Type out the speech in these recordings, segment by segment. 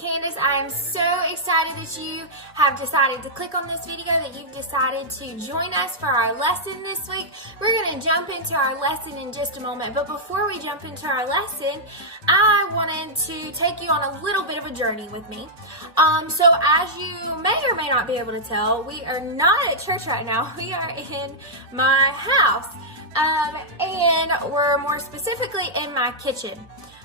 Candice. I am so excited that you have decided to click on this video, that you've decided to join us for our lesson this week. We're going to jump into our lesson in just a moment, but before we jump into our lesson, I wanted to take you on a little bit of a journey with me. So as you may or may not be able to tell, we are not at church right now. We are in my house, and we're more specifically in my kitchen.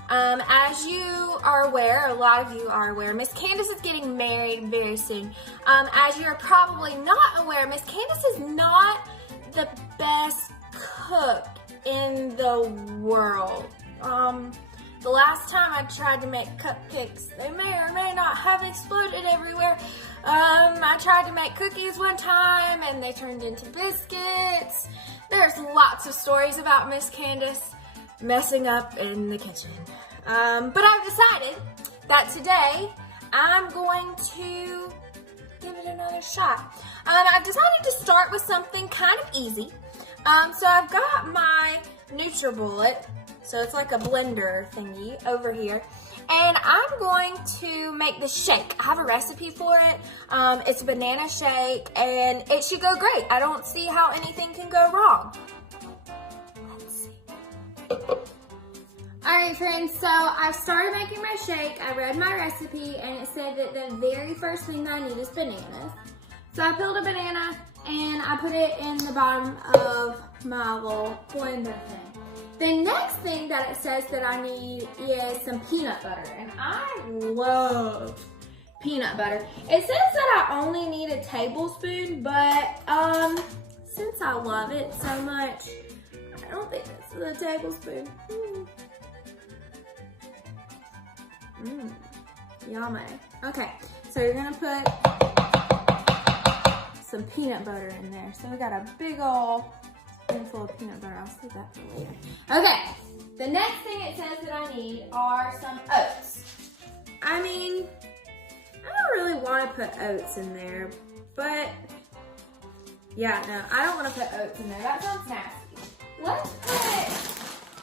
As you are aware, a lot of you are aware, Miss Candice is getting married very soon. As you're probably not aware, Miss Candice is not the best cook in the world. The last time I tried to make cupcakes, they may or may not have exploded everywhere. I tried to make cookies one time and they turned into biscuits. There's lots of stories about Miss Candice messing up in the kitchen. But I've decided that today I'm going to give it another shot. I've decided to start with something kind of easy. So I've got my NutriBullet, so it's like a blender thingy over here, and I'm going to make the shake. I have a recipe for it. It's a banana shake, and it should go great. I don't see how anything can go wrong. Let's see. Alright friends, so I started making my shake. I read my recipe and it said that the very first thing that I need is bananas. So I peeled a banana and I put it in the bottom of my little blender thing. The next thing that it says that I need is some peanut butter, and I love peanut butter. It says that I only need a tablespoon, but since I love it so much, I don't think this is a tablespoon. Yummy. Okay, so you're gonna put some peanut butter in there. So we got a big ol' spoonful of peanut butter. I'll save that for later. Okay, the next thing it says that I need are some oats. I mean, I don't really want to put oats in there, but yeah, no, I don't want to put oats in there. That sounds nasty. Let's put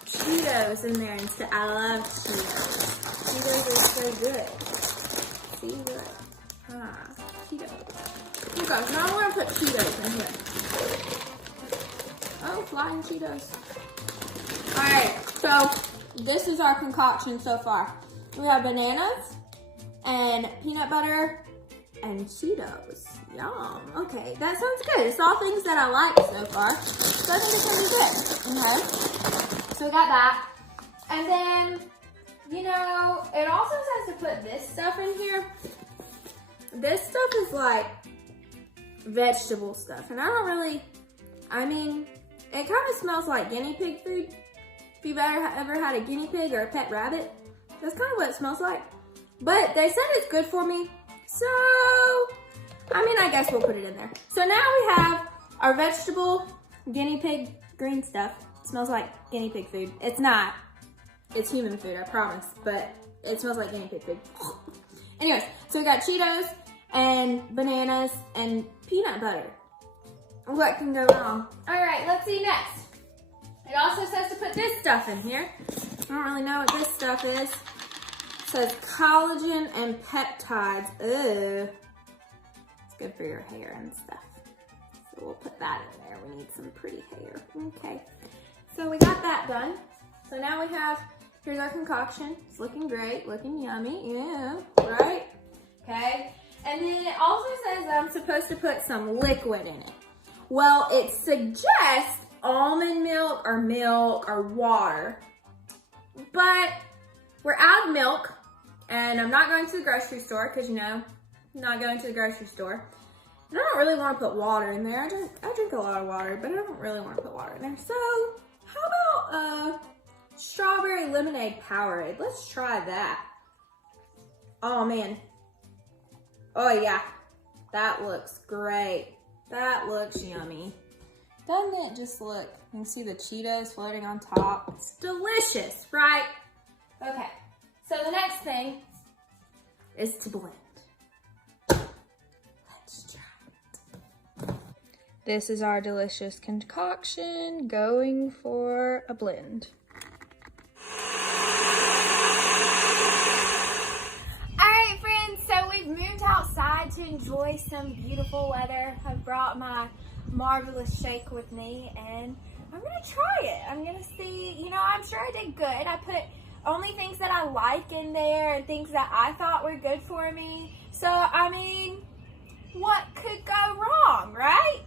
Cheetos in there instead. I love Cheetos. Cheetos are so good. See what? Cheetos. Okay, now I'm gonna put Cheetos in here. Oh, flying Cheetos. Alright, so this is our concoction so far. We have bananas and peanut butter and Cheetos. Yum. Okay, that sounds good. It's all things that I like so far. So I think it's gonna be good. Okay. So we got that. And then, you know, it also says to put this stuff in here. This stuff is like vegetable stuff. And I don't really, I mean, it kind of smells like guinea pig food. If you've ever had a guinea pig or a pet rabbit, that's kind of what it smells like. But they said it's good for me. So, I mean, I guess we'll put it in there. So now we have our vegetable guinea pig green stuff. It smells like guinea pig food. It's not. It's human food, I promise. But it smells like guinea pig food. Anyways, so we got Cheetos and bananas and peanut butter. What can go wrong? All right, let's see next. It also says to put this stuff in here. I don't really know what this stuff is. It says collagen and peptides. Ugh. It's good for your hair and stuff. So we'll put that in there. We need some pretty hair. Okay. So we got that done. So now we have, here's our concoction. It's looking great, looking yummy. Yeah, right? Okay. And then it also says that I'm supposed to put some liquid in it. Well, it suggests almond milk or water, but we're out of milk, and I'm not going to the grocery store because, you know, I'm not going to the grocery store. And I don't really want to put water in there. I drink a lot of water, but I don't really want to put water in there. So how about strawberry lemonade Powerade? Let's try that. Oh man. Oh yeah, that looks great. That looks yummy. Doesn't it just look, you can see the Cheetos floating on top. It's delicious, right? Okay, so the next thing is to blend. Let's try it. This is our delicious concoction going for a blend. All right, friends. to enjoy some beautiful weather. I've brought my marvelous shake with me, and I'm going to try it. I'm going to see, I'm sure I did good. I put only things that I like in there and things that I thought were good for me. So, what could go wrong, right?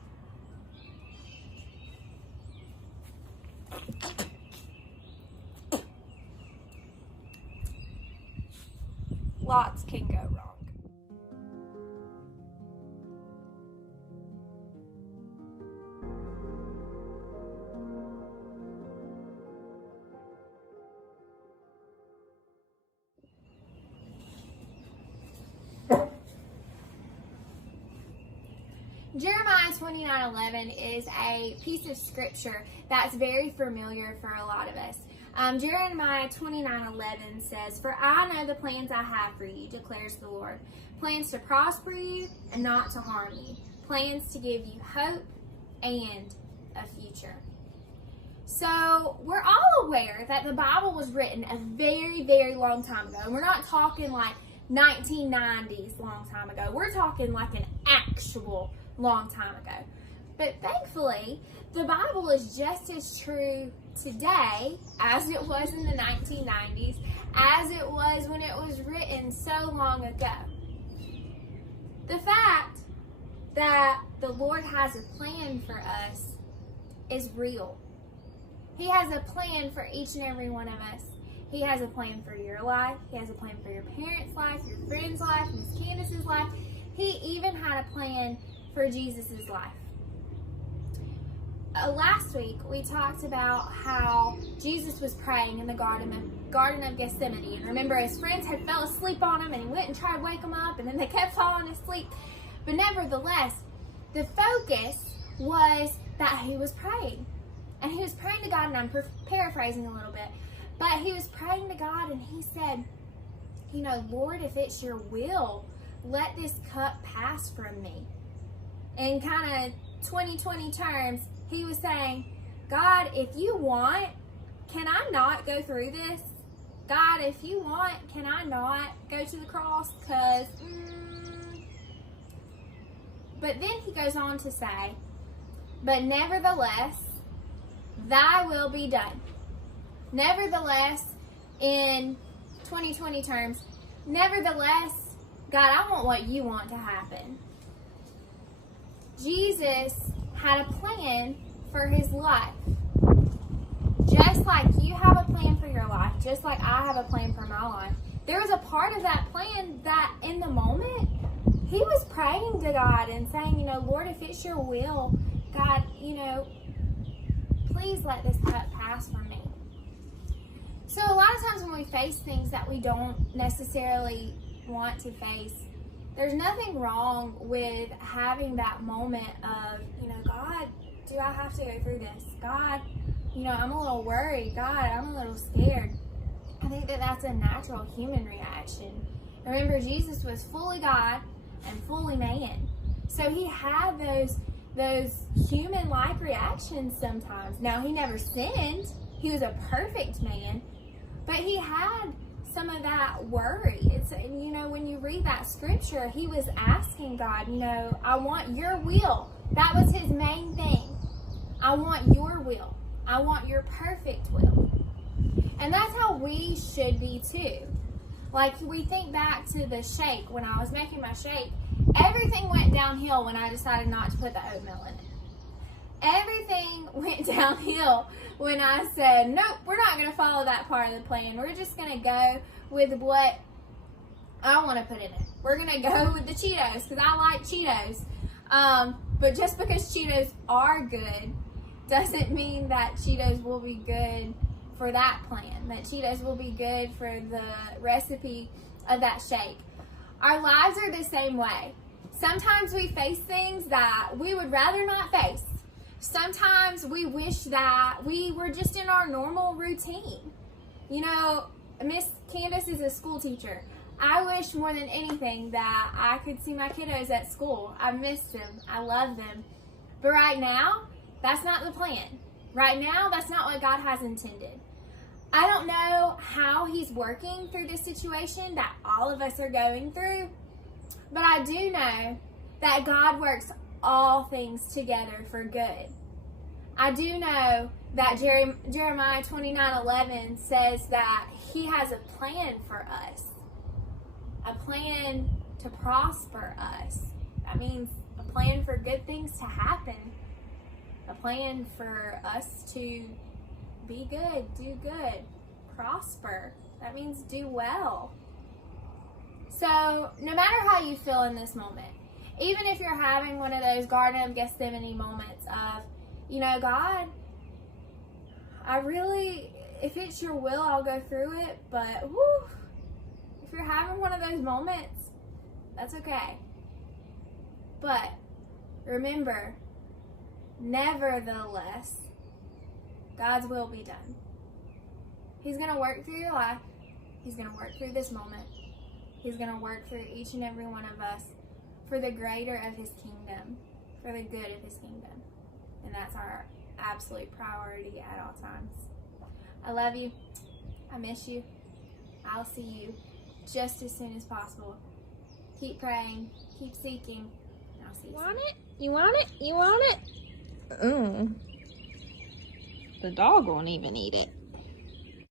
Lots can go wrong. Jeremiah 29:11 is a piece of scripture that's very familiar for a lot of us. Jeremiah 29:11 says, "For I know the plans I have for you, declares the Lord. Plans to prosper you and not to harm you. Plans to give you hope and a future." So we're all aware that the Bible was written a very, very long time ago. And we're not talking like 1990s long time ago. We're talking like an actual long time ago. But thankfully, the Bible is just as true today as it was in the 1990s, as it was when it was written so long ago. The fact that the Lord has a plan for us is real. He has a plan for each and every one of us. He has a plan for your life. He has a plan for your parents' life, your friend's life, Miss Candice's life. He even had a plan for Jesus' life. Last week, we talked about how Jesus was praying in the Garden of Gethsemane. And remember, his friends had fell asleep on him, and he went and tried to wake them up, and then they kept falling asleep. But nevertheless, the focus was that he was praying. And he was praying to God, and I'm paraphrasing a little bit, but he was praying to God, and he said, Lord, if it's your will, let this cup pass from me. In kind of 2020 terms, he was saying, God, if you want, can I not go through this? God, if you want, can I not go to the cross? But then he goes on to say, but nevertheless, thy will be done. Nevertheless, in 2020 terms, nevertheless, God, I want what you want to happen. Jesus had a plan for his life. Just like you have a plan for your life, just like I have a plan for my life. There was a part of that plan that in the moment, he was praying to God and saying, Lord, if it's your will, God, please let this cup pass from me. So a lot of times when we face things that we don't necessarily want to face, there's nothing wrong with having that moment of, God, do I have to go through this? God, I'm a little worried. God, I'm a little scared. I think that that's a natural human reaction. Remember, Jesus was fully God and fully man. So he had those human-like reactions sometimes. Now, he never sinned. He was a perfect man. But he had some of that worry. It's, when you read that scripture, he was asking God, I want your will. That was his main thing. I want your will. I want your perfect will. And that's how we should be too. Like, we think back to the shake. When I was making my shake, everything went downhill when I decided not to put the oatmeal in it. Everything went downhill when I said, nope, we're not going to follow that part of the plan. We're just going to go with what I want to put in it. We're going to go with the Cheetos because I like Cheetos. But just because Cheetos are good doesn't mean that Cheetos will be good for that plan, that Cheetos will be good for the recipe of that shake. Our lives are the same way. Sometimes we face things that we would rather not face. Sometimes we wish that we were just in our normal routine. Miss Candice is a school teacher. I wish more than anything that I could see my kiddos at school. I miss them. I love them. But right now, that's not the plan. Right now, that's not what God has intended. I don't know how he's working through this situation that all of us are going through, But I do know that God works all things together for good. I do know that Jeremiah 29:11 says that he has a plan for us. A plan to prosper us. That means a plan for good things to happen. A plan for us to be good, do good, prosper. That means do well. So, no matter how you feel in this moment, even if you're having one of those Garden of Gethsemane moments of, you know, God, if it's your will, I'll go through it, but whew, if you're having one of those moments, that's okay. But remember, nevertheless, God's will be done. He's going to work through your life. He's going to work through this moment. He's going to work through each and every one of us for the greater of his kingdom, for the good of his kingdom. And that's our absolute priority at all times. I love you. I miss you. I'll see you just as soon as possible. Keep praying. Keep seeking. And I'll see you soon. Want it? You want it? You want it? The dog won't even eat it.